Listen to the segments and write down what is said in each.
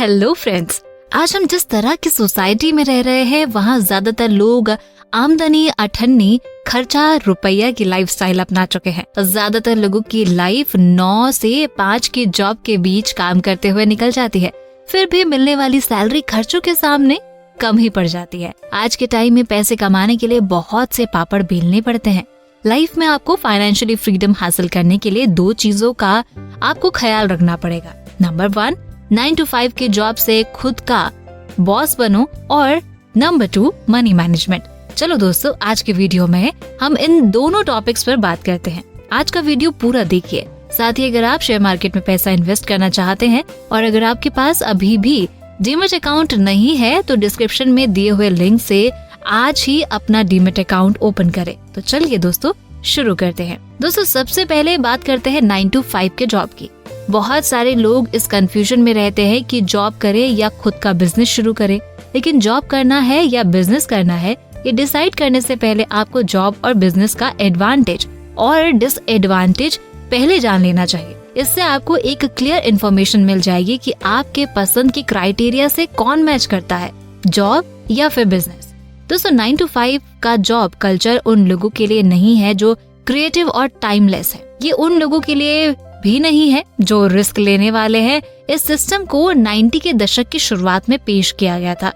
Hello friends, आज हम जिस तरह की सोसाइटी में रह रहे हैं वहाँ ज्यादातर लोग आमदनी अठन्नी खर्चा रुपया की लाइफस्टाइल अपना चुके हैं। ज्यादातर लोगों की लाइफ 9 से 5 की जॉब के बीच काम करते हुए निकल जाती है, फिर भी मिलने वाली सैलरी खर्चों के सामने कम ही पड़ जाती है। आज के टाइम में पैसे कमाने के लिए बहुत से पापड़ बेलने पड़ते हैं। लाइफ में आपको फाइनेंशियली फ्रीडम हासिल करने के लिए 2 चीजों का आपको ख्याल रखना पड़ेगा। नंबर 1, 9 to 5 की जॉब से खुद का बॉस बनो, और नंबर 2, मनी मैनेजमेंट। चलो दोस्तों, आज के वीडियो में हम इन दोनों टॉपिक्स पर बात करते हैं। आज का वीडियो पूरा देखिए। साथ ही अगर आप शेयर मार्केट में पैसा इन्वेस्ट करना चाहते हैं और अगर आपके पास अभी भी डीमैट अकाउंट नहीं है तो डिस्क्रिप्शन में दिए हुए लिंक से आज ही अपना डीमैट अकाउंट ओपन करें। तो चलिए दोस्तों शुरू करते हैं। दोस्तों सबसे पहले बात करते हैं 9 to 5 के जॉब की। बहुत सारे लोग इस कंफ्यूजन में रहते हैं कि जॉब करें या खुद का बिजनेस शुरू करें, लेकिन जॉब करना है या बिजनेस करना है, ये डिसाइड करने से पहले आपको जॉब और बिजनेस का एडवांटेज और डिसएडवांटेज पहले जान लेना चाहिए। इससे आपको एक क्लियर इन्फॉर्मेशन मिल जाएगी कि आपके पसंद की क्राइटेरिया से कौन मैच करता है, जॉब या फिर बिजनेस। दोस्तों 9 to 5 का जॉब कल्चर उन लोगों के लिए नहीं है जो क्रिएटिव और टाइमलेस है। ये उन लोगों के लिए भी नहीं है जो रिस्क लेने वाले हैं। इस सिस्टम को 90 के दशक की शुरुआत में पेश किया गया था।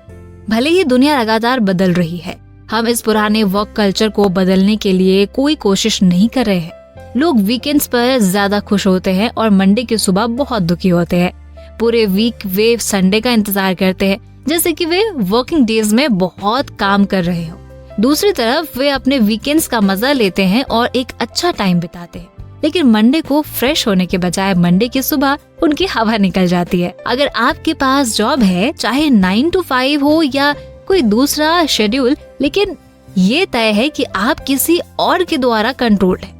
भले ही दुनिया लगातार बदल रही है, हम इस पुराने वर्क कल्चर को बदलने के लिए कोई कोशिश नहीं कर रहे हैं। लोग वीकेंड्स पर ज्यादा खुश होते हैं और मंडे की सुबह बहुत दुखी होते हैं। पूरे वीक वे संडे का इंतजार करते हैं जैसे कि वे वर्किंग डेज में बहुत काम कर रहे हो। दूसरी तरफ वे अपने वीकेंड्स का मजा लेते हैं और एक अच्छा टाइम बिताते हैं, लेकिन मंडे को फ्रेश होने के बजाय मंडे की सुबह उनकी हवा निकल जाती है। अगर आपके पास जॉब है, चाहे 9 to 5 हो या कोई दूसरा शेड्यूल, लेकिन ये तय है कि आप किसी और के द्वारा कंट्रोल्ड है।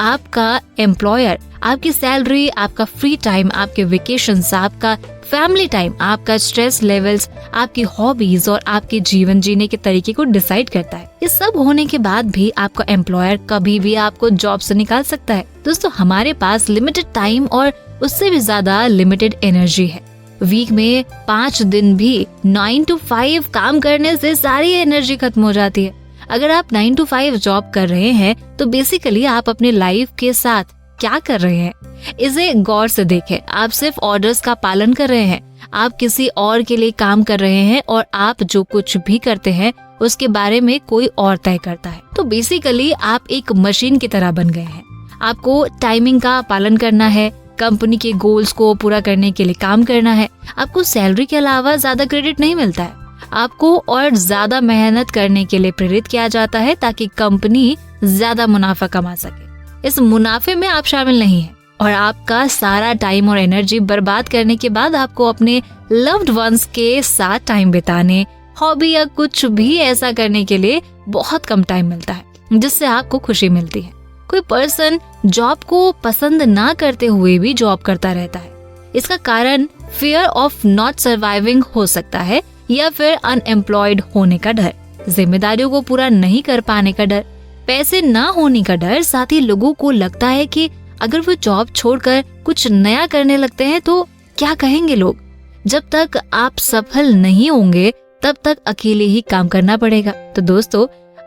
आपका एम्प्लॉयर आपकी सैलरी, आपका फ्री टाइम, आपके वेकेशंस, आपका फैमिली टाइम, आपका स्ट्रेस लेवल्स, आपकी हॉबीज और आपके जीवन जीने के तरीके को डिसाइड करता है। ये सब होने के बाद भी आपका एम्प्लॉयर कभी भी आपको जॉब से निकाल सकता है। दोस्तों हमारे पास लिमिटेड टाइम और उससे भी ज्यादा लिमिटेड एनर्जी है। वीक में 5 दिन भी 9 to 5 काम करने से सारी एनर्जी खत्म हो जाती है। अगर आप 9 to 5 जॉब कर रहे हैं तो बेसिकली आप अपने लाइफ के साथ क्या कर रहे हैं, इसे गौर से देखें। आप सिर्फ ऑर्डर्स का पालन कर रहे हैं, आप किसी और के लिए काम कर रहे हैं और आप जो कुछ भी करते हैं उसके बारे में कोई और तय करता है। तो बेसिकली आप एक मशीन की तरह बन गए हैं। आपको टाइमिंग का पालन करना है, कंपनी के गोल्स को पूरा करने के लिए काम करना है। आपको सैलरी के अलावा ज्यादा क्रेडिट नहीं मिलता है। आपको और ज्यादा मेहनत करने के लिए प्रेरित किया जाता है ताकि कंपनी ज्यादा मुनाफा कमा सके। इस मुनाफे में आप शामिल नहीं हैं और आपका सारा टाइम और एनर्जी बर्बाद करने के बाद आपको अपने लव्ड वंस के साथ टाइम बिताने, हॉबी या कुछ भी ऐसा करने के लिए बहुत कम टाइम मिलता है जिससे आपको खुशी मिलती है। कोई पर्सन जॉब को पसंद ना करते हुए भी जॉब करता रहता है। इसका कारण फियर ऑफ नॉट सर्वाइविंग हो सकता है या फिर अनएम्प्लॉयड होने का डर, जिम्मेदारियों को पूरा नहीं कर पाने का डर, पैसे ना होने का डर। साथ ही लोगों को लगता है कि अगर वो जॉब छोड़कर कुछ नया करने लगते हैं तो क्या कहेंगे लोग। जब तक आप सफल नहीं होंगे तब तक अकेले ही काम करना पड़ेगा। तो दोस्तों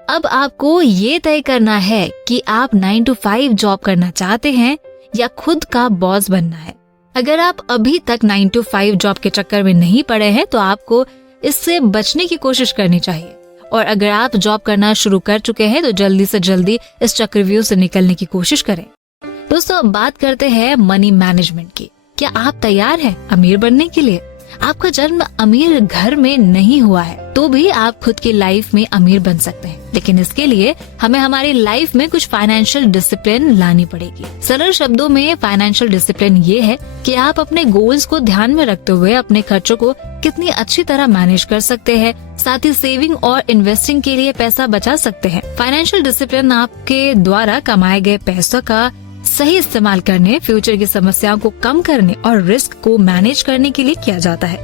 अब आपको ये तय करना है कि आप 9 to 5 जॉब करना चाहते हैं या खुद का बॉस बनना है। अगर आप अभी तक 9 to 5 जॉब के चक्कर में नहीं पड़े हैं तो आपको इससे बचने की कोशिश करनी चाहिए, और अगर आप जॉब करना शुरू कर चुके हैं तो जल्दी से जल्दी इस चक्रव्यूह से निकलने की कोशिश करें। दोस्तों अब बात करते हैं मनी मैनेजमेंट की। क्या आप तैयार हैं अमीर बनने के लिए? आपका जन्म अमीर घर में नहीं हुआ है तो भी आप खुद की लाइफ में अमीर बन सकते हैं, लेकिन इसके लिए हमें हमारी लाइफ में कुछ फाइनेंशियल डिसिप्लिन लानी पड़ेगी। सरल शब्दों में फाइनेंशियल डिसिप्लिन ये है कि आप अपने गोल्स को ध्यान में रखते हुए अपने खर्चों को कितनी अच्छी तरह मैनेज कर सकते हैं, साथ ही सेविंग और इन्वेस्टिंग के लिए पैसा बचा सकते हैं। फाइनेंशियल डिसिप्लिन आपके द्वारा कमाए गए पैसों का सही इस्तेमाल करने, फ्यूचर की समस्याओं को कम करने और रिस्क को मैनेज करने के लिए किया जाता है।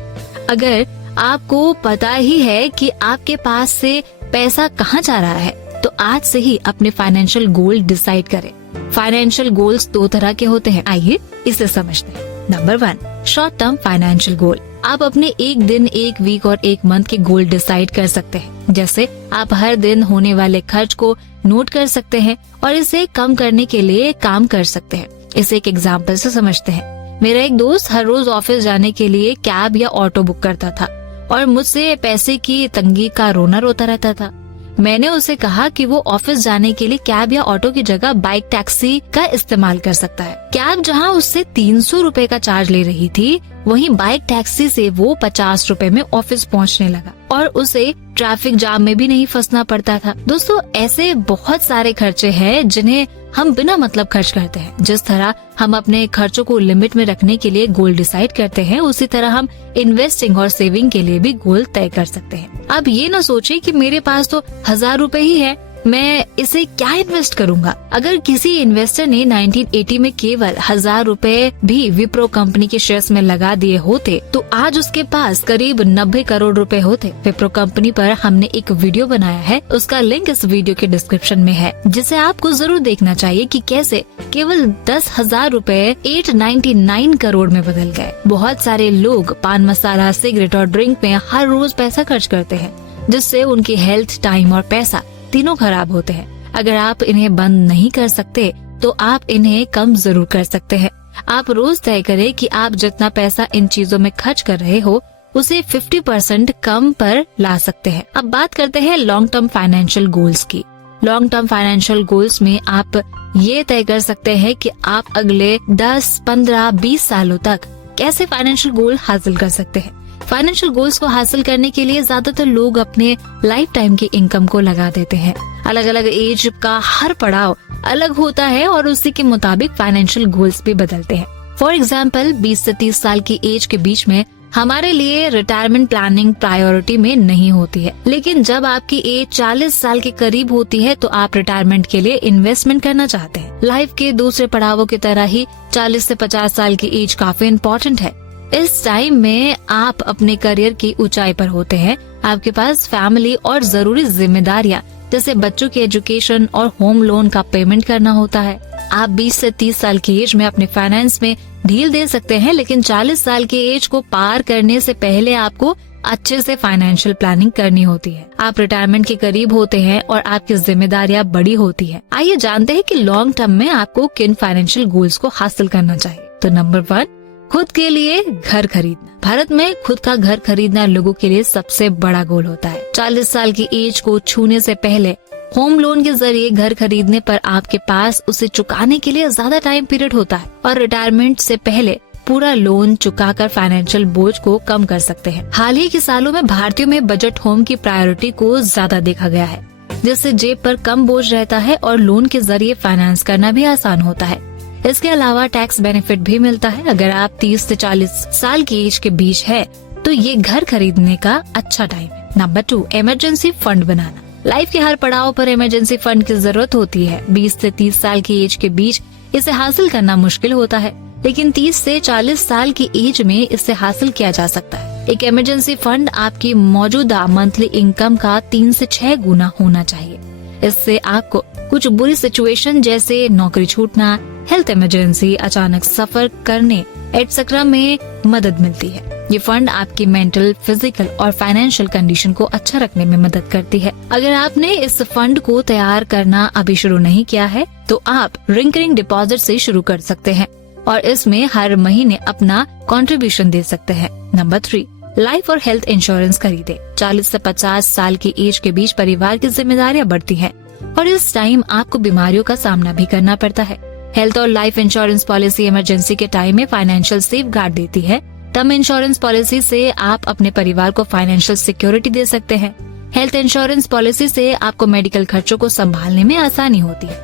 अगर आपको पता ही है कि आपके पास से पैसा कहाँ जा रहा है तो आज से ही अपने फाइनेंशियल गोल डिसाइड करें। फाइनेंशियल गोल्स 2 तरह के होते हैं, आइए इसे समझते हैं। Number 1, short term financial goal. आप अपने एक दिन, एक वीक और एक मंथ के गोल डिसाइड कर सकते हैं। जैसे आप हर दिन होने वाले खर्च को नोट कर सकते हैं और इसे कम करने के लिए काम कर सकते हैं। इसे एक एग्जाम्पल से समझते हैं। मेरा एक दोस्त हर रोज ऑफिस जाने के लिए कैब या ऑटो बुक करता था और मुझसे पैसे की तंगी का रोना रोता रहता था। मैंने उसे कहा कि वो ऑफिस जाने के लिए कैब या ऑटो की जगह बाइक टैक्सी का इस्तेमाल कर सकता है। कैब जहां उससे 300 रुपए का चार्ज ले रही थी, वहीं बाइक टैक्सी से वो 50 रुपए में ऑफिस पहुंचने लगा और उसे ट्रैफिक जाम में भी नहीं फंसना पड़ता था। दोस्तों, ऐसे बहुत सारे खर्चे हैं जिन्हें हम बिना मतलब खर्च करते हैं। जिस तरह हम अपने खर्चों को लिमिट में रखने के लिए गोल डिसाइड करते हैं, उसी तरह हम इन्वेस्टिंग और सेविंग के लिए भी गोल तय कर सकते हैं। अब ये न सोचे कि मेरे पास तो 1000 रुपए ही है, मैं इसे क्या इन्वेस्ट करूंगा। अगर किसी इन्वेस्टर ने 1980 में केवल 1000 रुपए भी विप्रो कंपनी के शेयर्स में लगा दिए होते तो आज उसके पास करीब 90 करोड़ रुपए होते। विप्रो कंपनी पर हमने एक वीडियो बनाया है, उसका लिंक इस वीडियो के डिस्क्रिप्शन में है, जिसे आपको जरूर देखना चाहिए कि कैसे केवल 10,000 रुपए 899 करोड़ में बदल गए। बहुत सारे लोग पान मसाला, सिगरेट और ड्रिंक में हर रोज पैसा खर्च करते हैं, जिससे उनकी हेल्थ, टाइम और पैसा तीनों खराब होते हैं। अगर आप इन्हें बंद नहीं कर सकते तो आप इन्हें कम जरूर कर सकते हैं। आप रोज तय करें कि आप जितना पैसा इन चीजों में खर्च कर रहे हो उसे 50% कम पर ला सकते हैं। अब बात करते हैं लॉन्ग टर्म फाइनेंशियल गोल्स की। लॉन्ग टर्म फाइनेंशियल गोल्स में आप ये तय कर सकते हैं कि आप अगले 10, 15, 20 सालों तक कैसे फाइनेंशियल गोल हासिल कर सकते हैं। फाइनेंशियल गोल्स को हासिल करने के लिए ज्यादातर लोग अपने लाइफ टाइम की इनकम को लगा देते हैं। अलग अलग एज का हर पड़ाव अलग होता है और उसी के मुताबिक फाइनेंशियल गोल्स भी बदलते हैं। फॉर एग्जाम्पल, 20 से 30 साल की एज के बीच में हमारे लिए रिटायरमेंट प्लानिंग प्रायोरिटी में नहीं होती है, लेकिन जब आपकी एज 40 साल के करीब होती है तो आप रिटायरमेंट के लिए इन्वेस्टमेंट करना चाहते हैं। लाइफ के दूसरे पड़ावों की तरह ही 40 से 50 साल की एज काफी इम्पोर्टेंट है। इस टाइम में आप अपने करियर की ऊंचाई पर होते हैं, आपके पास फैमिली और जरूरी जिम्मेदारियां जैसे बच्चों की एजुकेशन और होम लोन का पेमेंट करना होता है। आप 20 से 30 साल की एज में अपने फाइनेंस में ढील दे सकते हैं, लेकिन 40 साल की एज को पार करने से पहले आपको अच्छे से फाइनेंशियल प्लानिंग करनी होती है। आप रिटायरमेंट के करीब होते हैं और आपकी जिम्मेदारियां बड़ी होती है। आइए जानते हैं कि लॉन्ग टर्म में आपको किन फाइनेंशियल गोल्स को हासिल करना चाहिए। तो नंबर 1, खुद के लिए घर खरीदना। भारत में खुद का घर खरीदना लोगों के लिए सबसे बड़ा गोल होता है। 40 साल की एज को छूने से पहले होम लोन के जरिए घर खरीदने पर आपके पास उसे चुकाने के लिए ज्यादा टाइम पीरियड होता है और रिटायरमेंट से पहले पूरा लोन चुकाकर फाइनेंशियल बोझ को कम कर सकते हैं। हाल ही के सालों में भारतीयों में बजट होम की प्रायोरिटी को ज्यादा देखा गया है, जिससे जेब पर कम बोझ रहता है और लोन के जरिए फाइनेंस करना भी आसान होता है। इसके अलावा टैक्स बेनिफिट भी मिलता है। अगर आप 30 से 40 साल की एज के बीच है तो ये घर खरीदने का अच्छा टाइम है। नंबर 2, इमरजेंसी फंड बनाना। लाइफ के हर पड़ाव पर इमरजेंसी फंड की जरूरत होती है। 20 से 30 साल की एज के बीच इसे हासिल करना मुश्किल होता है, लेकिन 30 से 40 साल की एज में इसे हासिल किया जा सकता है। एक इमरजेंसी फंड आपकी मौजूदा मंथली इनकम का 3 से 6 गुना होना चाहिए। इससे आपको कुछ बुरी सिचुएशन जैसे नौकरी छूटना, हेल्थ इमरजेंसी, अचानक सफर करने एटसेट्रा में मदद मिलती है। ये फंड आपकी मेंटल, फिजिकल और फाइनेंशियल कंडीशन को अच्छा रखने में मदद करती है। अगर आपने इस फंड को तैयार करना अभी शुरू नहीं किया है तो आप रिकरिंग डिपॉजिट से शुरू कर सकते हैं और इसमें हर महीने अपना कंट्रीब्यूशन दे सकते हैं। नंबर 3, लाइफ और हेल्थ इंश्योरेंस खरीदे। 40 से 50 साल की एज के बीच परिवार की जिम्मेदारियां बढ़ती हैं और इस टाइम आपको बीमारियों का सामना भी करना पड़ता है। हेल्थ और लाइफ इंश्योरेंस पॉलिसी इमरजेंसी के टाइम में फाइनेंशियल सेफगार्ड देती है। टर्म इंश्योरेंस पॉलिसी से आप अपने परिवार को फाइनेंशियल सिक्योरिटी दे सकते हैं। हेल्थ इंश्योरेंस पॉलिसी से आपको मेडिकल खर्चों को संभालने में आसानी होती है।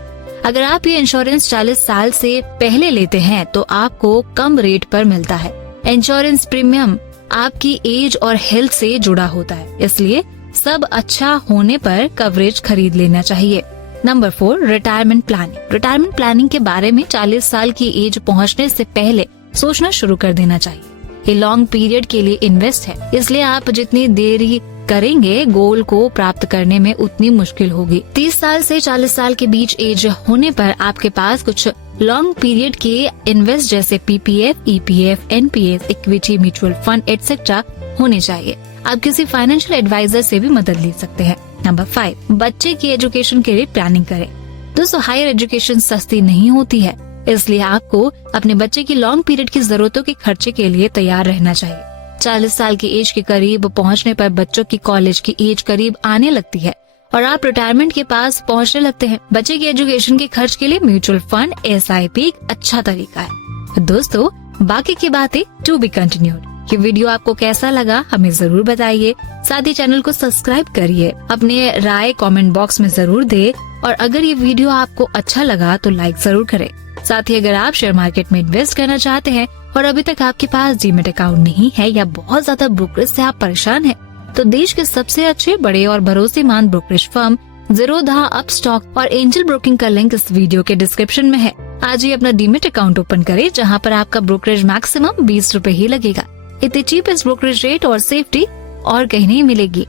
अगर आप ये इंश्योरेंस 40 साल से पहले लेते हैं तो आपको कम रेट पर मिलता है। इंश्योरेंस प्रीमियम आपकी एज और हेल्थ से जुड़ा होता है, इसलिए सब अच्छा होने पर कवरेज खरीद लेना चाहिए। Number 4, retirement planning. Retirement planning के बारे में 40 साल की एज पहुंचने से पहले सोचना शुरू कर देना चाहिए। ये लॉन्ग पीरियड के लिए इन्वेस्ट है, इसलिए आप जितनी देरी करेंगे गोल को प्राप्त करने में उतनी मुश्किल होगी। 30 साल से 40 साल के बीच एज होने पर आपके पास कुछ लॉन्ग पीरियड के इन्वेस्ट जैसे PPF, EPF, NPS, equity, mutual fund etcetera होने चाहिए। आप किसी फाइनेंशियल एडवाइजर से भी मदद ले सकते हैं। नंबर 5, बच्चे की एजुकेशन के लिए प्लानिंग करें। दोस्तों, हायर एजुकेशन सस्ती नहीं होती है, इसलिए आपको अपने बच्चे की लॉन्ग पीरियड की जरूरतों के खर्चे के लिए तैयार रहना चाहिए। 40 साल की एज के करीब पहुंचने पर बच्चों की कॉलेज की एज करीब आने लगती है और आप रिटायरमेंट के पास पहुंचने लगते हैं। बच्चे की एजुकेशन के खर्च के लिए म्यूचुअल फंड, SIP एक अच्छा तरीका है। दोस्तों, बाकी की बातें टू बी कंटिन्यूड। ये वीडियो आपको कैसा लगा हमें जरूर बताइए। साथ ही चैनल को सब्सक्राइब करिए, अपने राय कमेंट बॉक्स में जरूर दे और अगर ये वीडियो आपको अच्छा लगा तो लाइक जरूर करें। साथ ही अगर आप शेयर मार्केट में इन्वेस्ट करना चाहते हैं और अभी तक आपके पास डीमैट अकाउंट नहीं है या बहुत ज्यादा ब्रोकरेज से आप परेशान हैं, तो देश के सबसे अच्छे, बड़े और भरोसेमंद ब्रोकरेज फर्म ज़ीरोधा, अपस्टॉक और एंजल ब्रोकिंग का लिंक इस वीडियो के डिस्क्रिप्शन में है। आज ही अपना डीमैट अकाउंट ओपन करें, जहां पर आपका ब्रोकरेज मैक्सिमम 20 रुपए ही लगेगा। इतनी चीपेस्ट ब्रोकरेज रेट और सेफ्टी और कहीं नहीं मिलेगी।